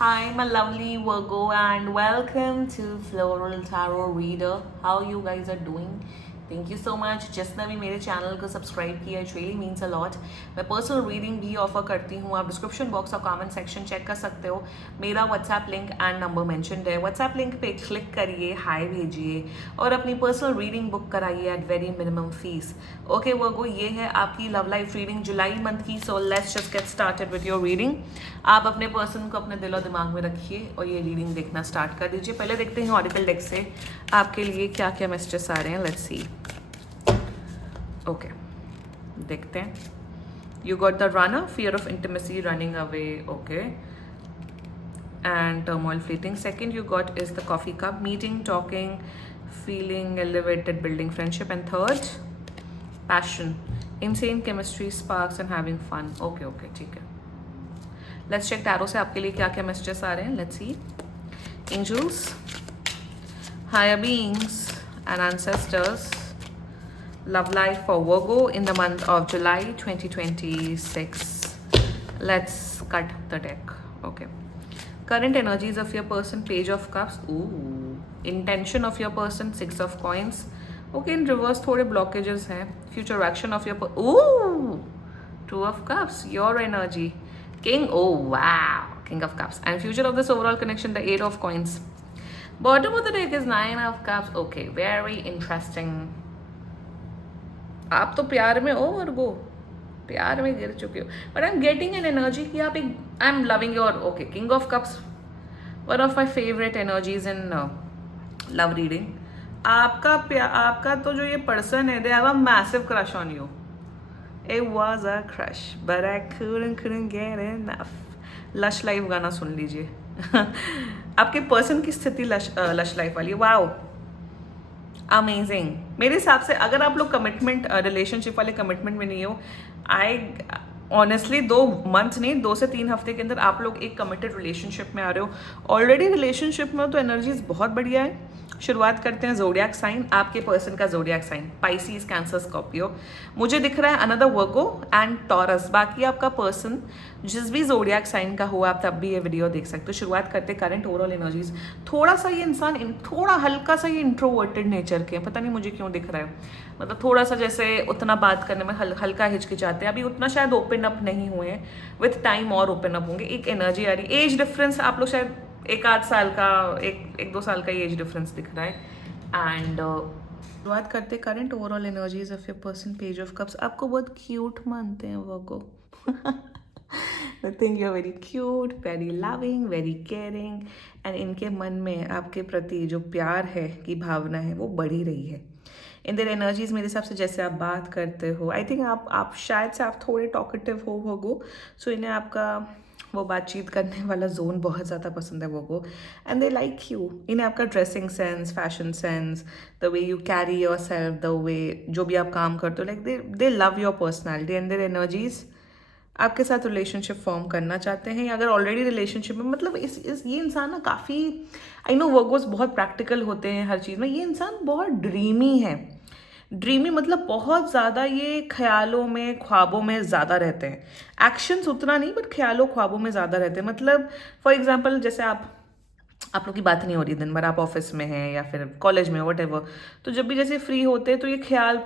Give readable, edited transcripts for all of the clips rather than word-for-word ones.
Hi, my lovely Virgo, and welcome to Floral Tarot Reader. How you guys are doing? Thank you so much. जिसने भी मेरे channel को subscribe किया, it really means a lot. मैं personal reading भी offer करती हूँ. आप डिस्क्रिप्शन बॉक्स और कमेंट सेक्शन चेक कर सकते हो. मेरा WhatsApp link and number mentioned है. व्हाट्सएप लिंक पे क्लिक करिए, हाय भेजिए और अपनी पर्सनल रीडिंग बुक कराइए at very minimum fees. Okay Virgo, ये है आपकी लव लाइफ रीडिंग जुलाई मंथ की. So let's just get started with your reading. आप अपने पर्सन को अपने दिल और दिमाग में रखिए और ये रीडिंग देखना स्टार्ट कर दीजिए. पहले देखते हैं ऑरिकल डेक से आपके लिए क्या क्या मैसेजेस आ रहे हैं. Let's C. ओके, देखते हैं. You got the runner, fear of intimacy, running away. Okay, and turmoil fleeting. Second you got is the coffee cup, meeting, talking, feeling elevated, building friendship. And third, passion, insane chemistry, sparks and having fun. Okay, ठीक है. Let's check tarot से आपके लिए क्या क्या messages आ रहे हैं. Let's see. Angels, higher beings and ancestors, love life for Virgo in the month of July 2026. Let's cut the deck. Okay. Current energies of your person, Page of Cups. Ooh. Intention of your person, Six of Coins. Okay, in reverse थोड़े blockages हैं. Future action of your Ooh. Two of Cups, your energy. King, oh wow, King of Cups. And future of this overall connection, the Eight of Coins. Bottom of the deck is Nine of Cups. Okay, very interesting. आप तो प्यार में हो वर्गो, प्यार में गिर चुके हो. But I am getting an energy कि आप एक, I am loving your. Okay, king of cups, one of my favourite energies in love reading. आपका तो जो ये पर्सन है, they have a massive crush on you. It was a crush, but I couldn't get enough. Lush life गाना सुन लीजिए. आपके person की स्थिति लश लाइफ वाली. Wow, amazing. मेरे हिसाब से अगर आप लोग कमिटमेंट, रिलेशनशिप वाले कमिटमेंट में नहीं हो, आई ऑनेस्टली 2 मंथ नहीं, 2 से 3 हफ्ते के अंदर आप लोग एक कमिटेड रिलेशनशिप में आ रहे हो. ऑलरेडी रिलेशनशिप में हो तो एनर्जीज बहुत बढ़िया है. शुरुआत करते हैं जोडियाक साइन. आपके पर्सन का zodiac sign Pisces, Cancer, Scorpio. मुझे दिख रहा है अनदर वर्गो एंड टॉरस. बाकी आपका पर्सन जिस भी जोडियाक साइन का हुआ, आप तब भी ये वीडियो देख सकते हो. शुरुआत करते हैं करंट ओवरऑल एनर्जीज. थोड़ा सा ये इंसान थोड़ा हल्का सा ये इंट्रोवर्टेड नेचर के, पता नहीं मुझे क्यों दिख रहा है. मतलब थोड़ा सा जैसे उतना बात करने में हल्का हिचकिचाते हैं. अभी उतना शायद ओपन अप नहीं हुए हैं. विथ टाइम और ओपन अप होंगे. एक एनर्जी आ रही. एज डिफरेंस आप लोग शायद 1-8 साल का, 1-2 साल का एज डिफरेंस दिख रहा है. एंड शुरुआत करते current overall energies of your person, page of cups. आपको बहुत क्यूट मानते हैं वो को. I think you're very cute, very loving, very caring. And इनके मन में आपके प्रति जो प्यार है की भावना है वो बढ़ी रही है. इन देयर एनर्जीज मेरे हिसाब से जैसे आप बात करते हो, आई थिंक आप शायद से आप थोड़े टॉकेटिव हो. सो इन्हें आपका वो बातचीत करने वाला जोन बहुत ज़्यादा पसंद है वो. And they like you. इन्हें आपका dressing sense, fashion sense, the way you carry your self, the way जो भी आप काम करते हो, like they love your personality. And their energies आपके साथ रिलेशनशिप फॉर्म करना चाहते हैं. या अगर ऑलरेडी रिलेशनशिप में, मतलब ये इंसान ना काफ़ी, आई नो वर्गोस बहुत प्रैक्टिकल होते हैं हर चीज़ में. ये इंसान बहुत ड्रीमी है. ड्रीमी मतलब बहुत ज़्यादा ये ख्यालों में, ख्वाबों में ज़्यादा रहते हैं. एक्शंस उतना नहीं, बट ख्यालों ख्वाबों में ज़्यादा रहते हैं. मतलब फॉर एग्जांपल जैसे आप लोग की बात नहीं हो रही दिन भर, आप ऑफिस में हैं या फिर कॉलेज में, वट एवर. तो जब भी जैसे फ्री होते हैं तो ये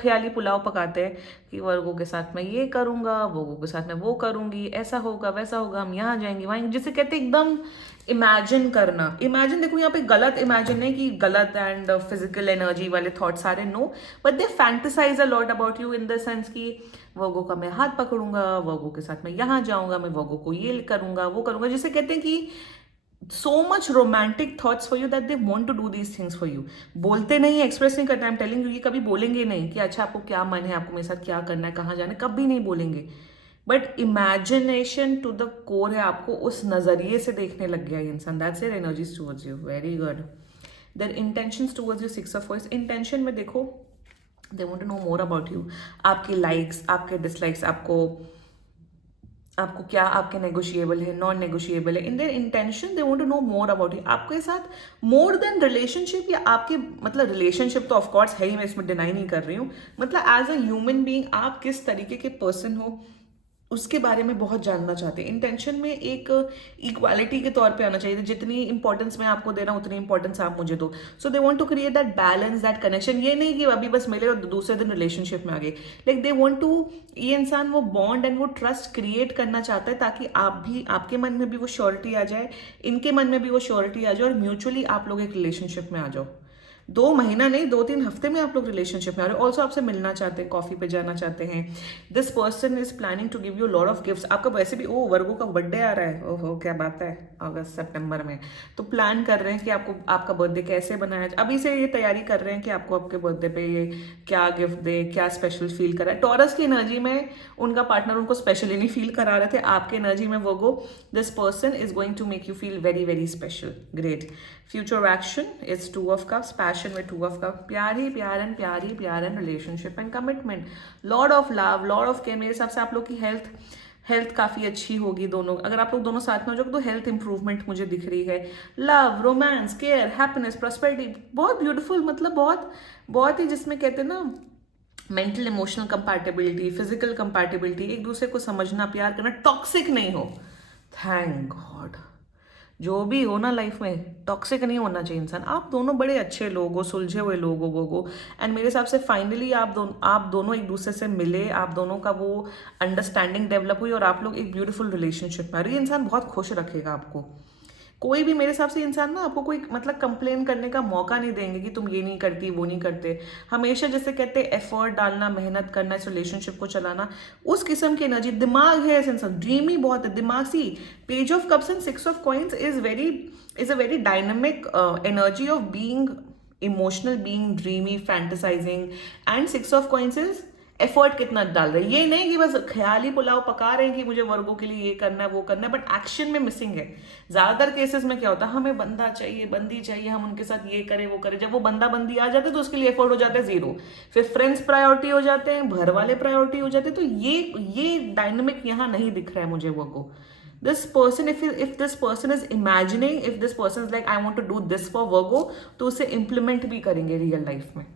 ख्याली पुलाव पकाते हैं कि वर्गों के साथ मैं ये करूँगा, वर्गों के साथ मैं वो करूँगी, ऐसा होगा वैसा होगा, हम यहाँ जाएंगे वहाँ, जिसे कहते हैं एकदम इमेजिन करना. इमेजिन, देखो यहाँ पे गलत इमेजिन नहीं कि गलत एंड फिजिकल एनर्जी वाले थॉट्स आ रहे, no, but they fantasize a lot about you in the sense कि वर्गों का मैं हाथ पकड़ूंगा, वर्गों के साथ मैं यहाँ जाऊँगा, मैं वर्गों को ये करूँगा वो करूँगा, जिसे कहते हैं कि so much romantic thoughts for you that they want to do these things for you. बोलते नहीं, एक्सप्रेस नहीं करते. आई एम टेलिंग यू, ये कभी बोलेंगे नहीं कि अच्छा आपको क्या मन है, आपको मेरे साथ क्या करना है, कहाँ जाना है, कभी नहीं बोलेंगे. But imagination to the core है. आपको उस नजरिए से देखने लग गया ये इंसान. That's their energies towards you. Very good. Their intentions towards you, six of voice. Intention में देखो, they want to know more about you. आपकी लाइक्स, आपके डिसलाइक्स, आपको क्या आपके नेगोशिएबल है, नॉन नेगोशिएबल है. In their intention they want to know more about you. आपके साथ मोर देन रिलेशनशिप, या आपके मतलब रिलेशनशिप तो ऑफकोर्स है ही, मैं इसमें डिनाई नहीं कर रही हूँ. मतलब एज अ ह्यूमन बीइंग आप किस तरीके के पर्सन हो, उसके बारे में बहुत जानना चाहते हैं। इंटेंशन में एक इक्वालिटी के तौर पे आना चाहिए, जितनी इंपॉर्टेंस मैं आपको दे रहा हूँ उतनी इंपॉर्टेंस आप मुझे दो। So they want to create that balance, that connection. ये नहीं कि अभी बस मिले और दूसरे दिन रिलेशनशिप में आ गए। लाइक दे वांट टू, ये इंसान वो बॉन्ड एंड वो ट्रस्ट क्रिएट करना चाहता है ताकि आप भी, आपके मन में भी वो श्योरिटी आ जाए, इनके मन में भी वो श्योरिटी आ जाए और म्यूचुअली आप लोग एक रिलेशनशिप में आ जाओ। 2 महीना नहीं, 2-3 हफ्ते में आप लोग रिलेशनशिप में आ रहे हो। ऑल्सो आपसे मिलना चाहते हैं, कॉफी पे जाना चाहते हैं। This person is planning to give you lot of gifts. आपका वैसे भी वर्गो का बर्थडे आ रहा है, ओहो क्या बात है, अगस्त सितंबर में। तो प्लान कर रहे हैं कि आपको आपका बर्थडे कैसे बनाया जाए। अभी से ये तैयारी कर रहे हैं कि आपको आपके बर्थडे पे ये क्या गिफ्ट दे, क्या स्पेशल फील कराए। टॉरस की एनर्जी में उनका पार्टनर उनको स्पेशली नहीं फील करा रहे थे, आपके एनर्जी में Virgo this person is going to make you feel very very special. Great. Future action is 2 of cups, passion में 2 ऑफ कप, प्यार ही प्यार एंड प्यार ही प्यार and relationship and commitment, Lord of love, Lord of care. मेरे हिसाब से आप लोग की हेल्थ काफ़ी अच्छी होगी दोनों, अगर आप लोग दोनों साथ में हो जाओगे तो हेल्थ इंप्रूवमेंट मुझे दिख रही है। Love, romance, care, happiness, prosperity, बहुत ब्यूटीफुल, मतलब बहुत बहुत ही, जिसमें कहते हैं ना mental emotional compatibility, physical compatibility, एक दूसरे को समझना, प्यार करना, टॉक्सिक नहीं हो। Thank God. जो भी हो ना लाइफ में, टॉक्सिक नहीं होना चाहिए इंसान। आप दोनों बड़े अच्छे लोग हो, सुलझे हुए लोग हो वो, एंड मेरे हिसाब से फाइनली आप दोनों एक दूसरे से मिले, आप दोनों का वो अंडरस्टैंडिंग डेवलप हुई और आप लोग एक ब्यूटीफुल रिलेशनशिप में आ रही है। ये इंसान बहुत खुश रखेगा आपको। कोई भी मेरे हिसाब से इंसान ना आपको कोई मतलब कंप्लेन करने का मौका नहीं देंगे कि तुम ये नहीं करती, वो नहीं करते। हमेशा जैसे कहते हैं एफर्ट डालना, मेहनत करना, इस रिलेशनशिप को चलाना, उस किस्म की एनर्जी, दिमाग है ऐसे इंसान, ड्रीमी बहुत है, दिमाग सी। Page of cups and 6 of coins is a very dynamic energy of being emotional, being dreamy, fantasizing. And 6 of coins is effort कितना डाल रहे हैं। ये नहीं कि बस ख्याली पुलाव पका रहे हैं कि मुझे वर्गों के लिए ये करना है वो करना है, बट एक्शन में मिसिंग है। ज्यादातर केसेस में क्या होता है, हमें बंदा चाहिए, बंदी चाहिए, हम उनके साथ ये करें वो करें। जब वो बंदा बंदी आ जाते हैं तो उसके लिए एफर्ट हो जाता है 0। फिर फ्रेंड्स प्रायोरिटी हो जाते हैं, घर वाले प्रायोरिटी हो जाते हैं। तो ये डायनेमिक यहाँ नहीं दिख रहा है मुझे वर्गो। This person, if this person is imagining, if this person is like I want to do this for Virgo, तो उसे implement भी करेंगे रियल लाइफ में।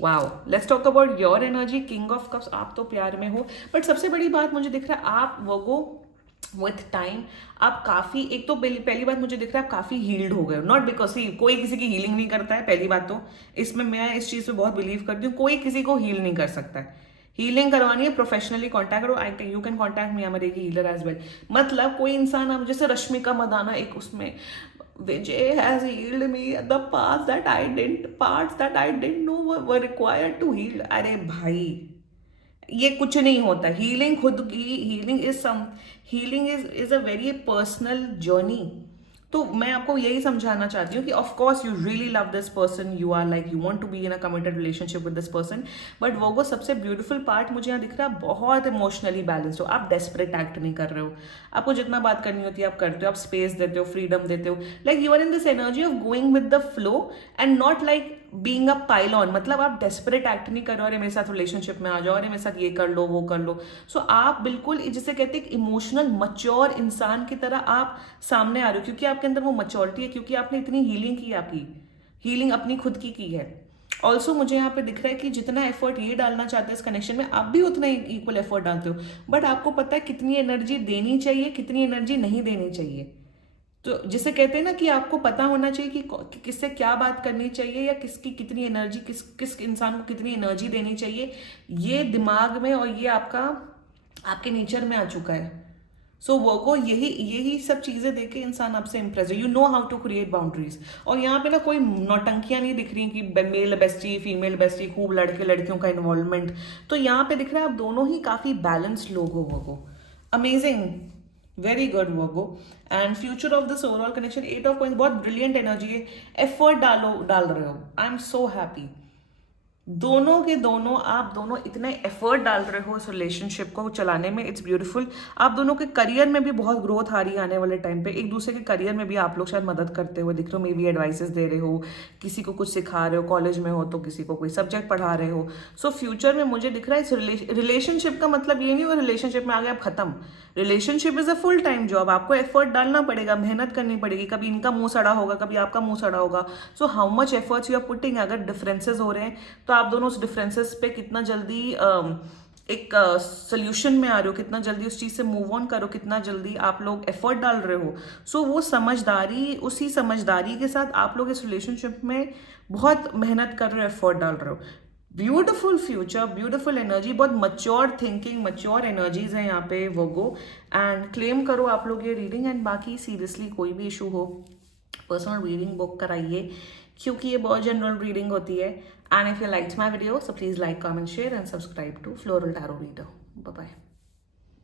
Wow, let's talk about your energy, king of cups. आप तो प्यार में हो, बट सबसे बड़ी बात मुझे दिख रहा है आप वर्गो विथ टाइम आप काफ़ी, एक तो पहली बात मुझे दिख रहा है आप काफ़ी हील्ड हो गए हो। नॉट बिकॉज कोई किसी की हीलिंग नहीं करता है, पहली बात तो इसमें मैं इस चीज़ पे बहुत बिलीव करती हूँ, कोई किसी को हील नहीं कर सकता है। हीलिंग करवानी है प्रोफेशनली कॉन्टैक्ट करो, यू कैन कॉन्टैक्ट मी, हमारे हीलर एज वेल। मतलब कोई इंसान, अब जैसे रश्मिका मदाना एक उसमें, Vijay has healed me the parts that I didn't know were required to heal। अरे भाई, ये कुछ नहीं होता। हीलिंग खुद की healing is a very personal journey. तो मैं आपको यही समझाना चाहती हूँ कि of course you really love this person, you are like you want to be in a committed relationship with this person, but वो सबसे ब्यूटीफुल पार्ट मुझे यहाँ दिख रहा है, बहुत इमोशनली बैलेंस्ड हो। आप डेस्परेट एक्ट नहीं कर रहे हो, आपको जितना बात करनी होती है आप करते हो, आप स्पेस देते हो, फ्रीडम देते हो। Like you are in this energy of going with the flow and not like being a pile on. मतलब आप डेस्परेट एक्ट नहीं कर रहे हो, अरे मेरे साथ रिलेशनशिप में आ जाओ, अरे मेरे साथ ये कर लो वो कर लो। सो आप बिल्कुल जिसे कहते हैं इमोशनल मच्योर इंसान की तरह आप सामने आ रहे हो, क्योंकि आपके अंदर वो मच्योरिटी है, क्योंकि आपने इतनी हीलिंग की, आपकी हीलिंग अपनी खुद की है। ऑल्सो मुझे यहाँ पे दिख रहा है कि जितना एफर्ट ये डालना चाहते हैं इस कनेक्शन में, आप भी उतना ही इक्वल एफर्ट डालते हो, बट आपको पता है कितनी एनर्जी देनी चाहिए, कितनी एनर्जी नहीं देनी चाहिए। तो जिसे कहते हैं ना कि आपको पता होना चाहिए कि किससे क्या बात करनी चाहिए, या किसकी कितनी एनर्जी, किस इंसान को कितनी एनर्जी देनी चाहिए, ये दिमाग में और ये आपके नेचर में आ चुका है। सो वो यही सब चीज़ें देख के इंसान आपसे इम्प्रेस है। You know how to create boundaries. और यहाँ पे ना कोई नौटंकियाँ नहीं दिख रही कि मेल बेस्टी फीमेल बेस्टी, खूब लड़के लड़कियों का इन्वॉल्वमेंट। तो यहाँ पे दिख रहा है आप दोनों ही काफ़ी बैलेंस्ड लोग हो। वो amazing, very good Virgo. And future of this overall connection, 8 of coins, बहुत ब्रिलियंट एनर्जी है। एफर्ट डाल रहे हो, आई एम सो हैप्पी। दोनों के दोनों, आप दोनों इतने एफर्ट डाल रहे हो इस रिलेशनशिप को चलाने में, इट्स ब्यूटीफुल। आप दोनों के करियर में भी बहुत ग्रोथ आ रही है आने वाले टाइम पे। एक दूसरे के करियर में भी आप लोग शायद मदद करते हुए दिख रहे हो, मे बी एडवाइसेस दे रहे हो, किसी को कुछ सिखा रहे हो, कॉलेज में हो तो किसी को कोई सब्जेक्ट पढ़ा रहे हो। सो फ्यूचर में मुझे दिख रहा है इस रिलेशनशिप का मतलब ये नहीं हो रिलेशनशिप में आ गए आप खत्म। Relationship is a full time job, आपको एफर्ट डालना पड़ेगा, मेहनत करनी पड़ेगी, कभी इनका मुंह सड़ा होगा, कभी आपका मुंह सड़ा होगा। So how much efforts you are putting. अगर डिफरेंसेस हो रहे हैं तो आप दोनों उस डिफरेंसेस पे कितना जल्दी एक सोल्यूशन में आ रहे हो, कितना जल्दी उस चीज़ से मूव ऑन करो, कितना जल्दी आप लोग एफर्ट डाल रहे हो. सो वो समझदारी, उसी समझदारी के साथ आप लोग इस रिलेशनशिप में बहुत मेहनत कर रहे हो, एफर्ट डाल रहे हो. ब्यूटिफुल फ्यूचर, ब्यूटिफुल एनर्जी, बहुत मच्योर थिंकिंग, मच्योर एनर्जीज है यहाँ पे वर्गो. एंड क्लेम करो आप लोग ये रीडिंग. एंड बाकी सीरियसली कोई भी इशू हो, पर्सनल रीडिंग बुक कराइए, क्योंकि ये बहुत जनरल रीडिंग होती है. And if you liked my video, so please like, comment, share and subscribe to floral tarot reader. Bye bye.